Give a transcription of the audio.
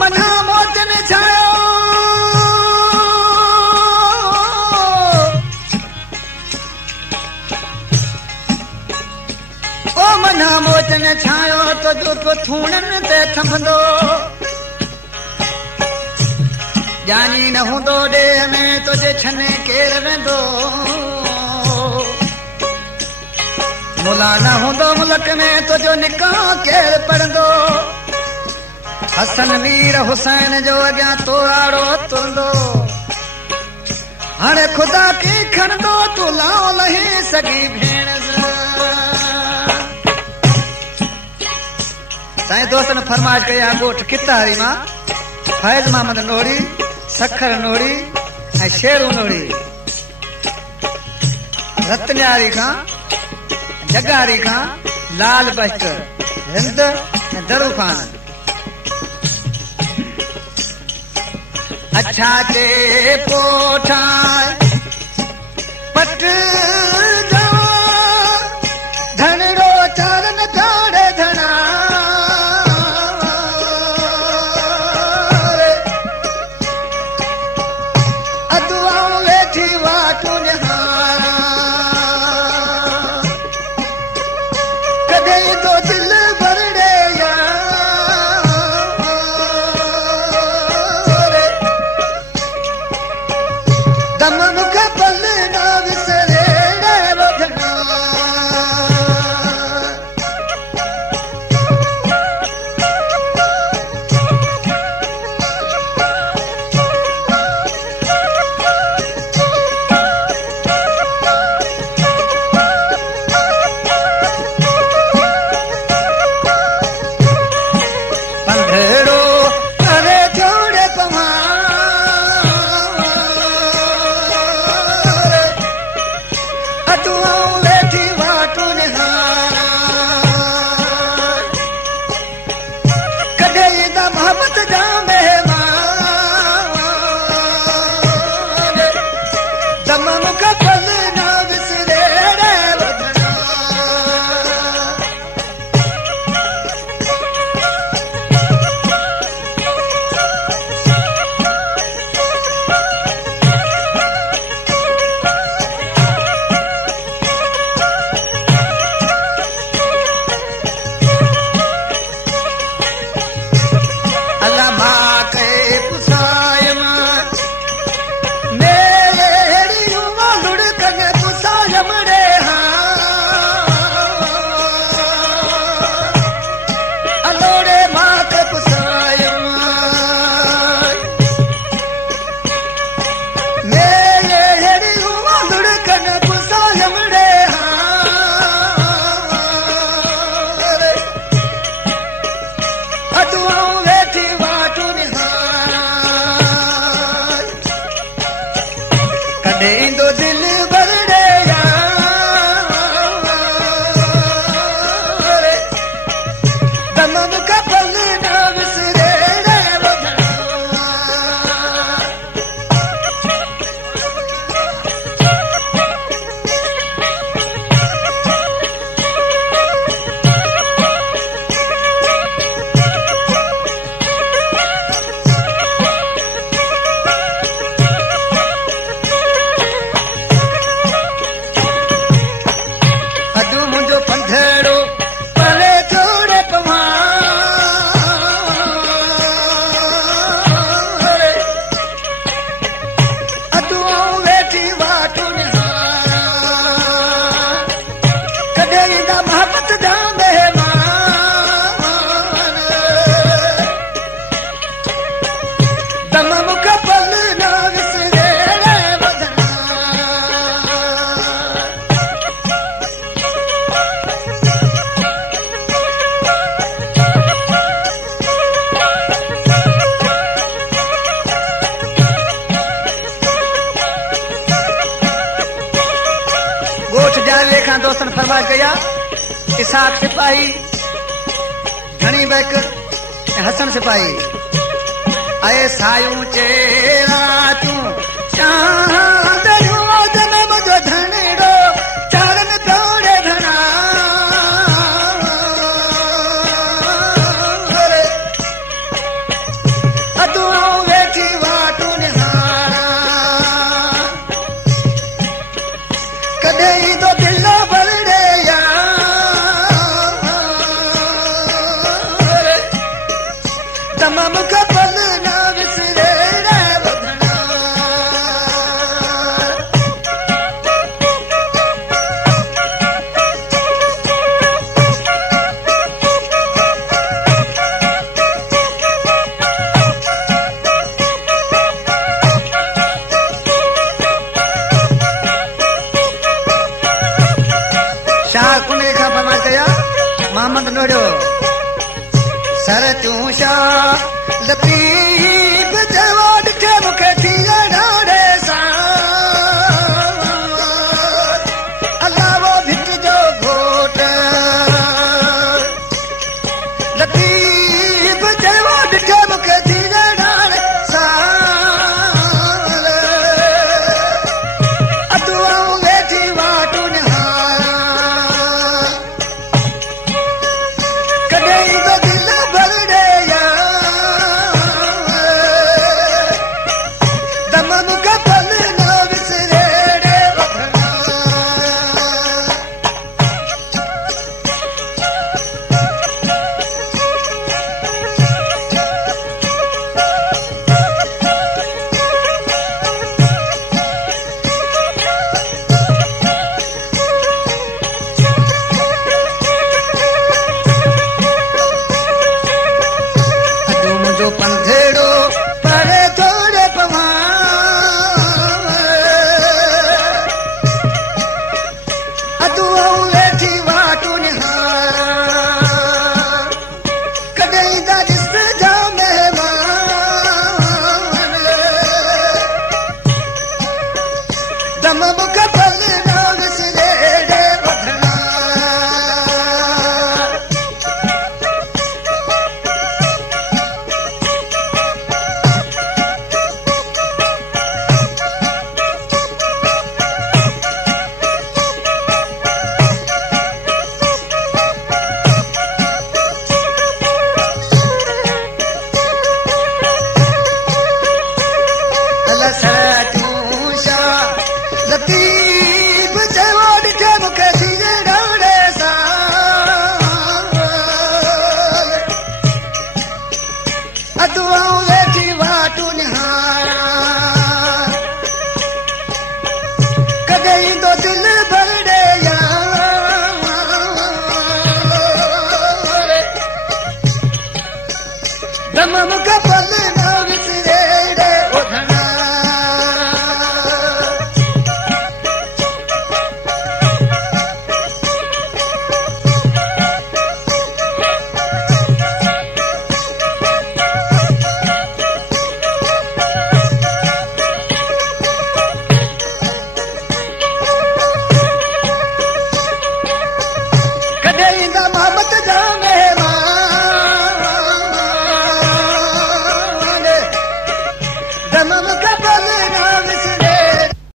मना मोचन छायो मना मोचन छायो तो जो थूणन ते थमंदो जानी न हूंदो ॾे में तुझे छने केरु वेंदो मुला न हूंदो मुल्क में तुंहिंजो निकाह केरु पढ़ंदो हसन मीर हुसैन जो अॻियां तोराड़ो तुरंदो हाणे ख़ुदा की खणंदो तूं लाओ लही सघी भेण साईं दोस्तनि फरमाइश कई आहे ॻोठ कितारी मां फैज़ मोहम्मद नोड़ी सखर नोड़ी ऐं शेरू नोड़ी रतन्यारी खां जगारी खां लाल बश्त हिंद ऐं दरू खान अच्छा ते पोठा पट जा धनड़ो चारन चाड़े धना अदुआऊं वेठी वाटू निहारा कॾहिं तो दिल भरड़े दम मुख पल न विसरे वधना पंधड़ो करे जोड़े पवा मोहब्बत जा मेहमान दम मुख पल न विसरे वधना ईंदो दिल भरड़े दम मुख पल न विसरे मोहब्बत जा मेहमान दम मुख पल न विसरे वधना ॻोठ जा लेखा दोस्तनि फरमाइश कई आहे इसाक सिपाही घणी बेक हसन सिपाही आए सायूं चेरा तूं चांदरियूं लतीफ़ चयो ॾिठे मूंखे थी ॾाढे सां अलावो भिट जो घोट लतीफ़ चयो ॾिठे मूंखे थी ॾाढे सां अदुआऊं वेठी वाटूं निहार कॾहिं ईंदो दिल भरड़े पंधेड़ो परे थोड़े पवां अदुआऊं वेठी वाटूं निहार कॾहिं ईंदा ॾिस जा महिमान दम मूंखे पल न विसरे ॾे वठणा लतीफ़ चयो ॾिठे मूंखे थी ॾाढे सां अदुआऊं वेठी वाटूं निहार कॾहिं ईंदो दिल भरड़े दम मूंखे पल न विसरे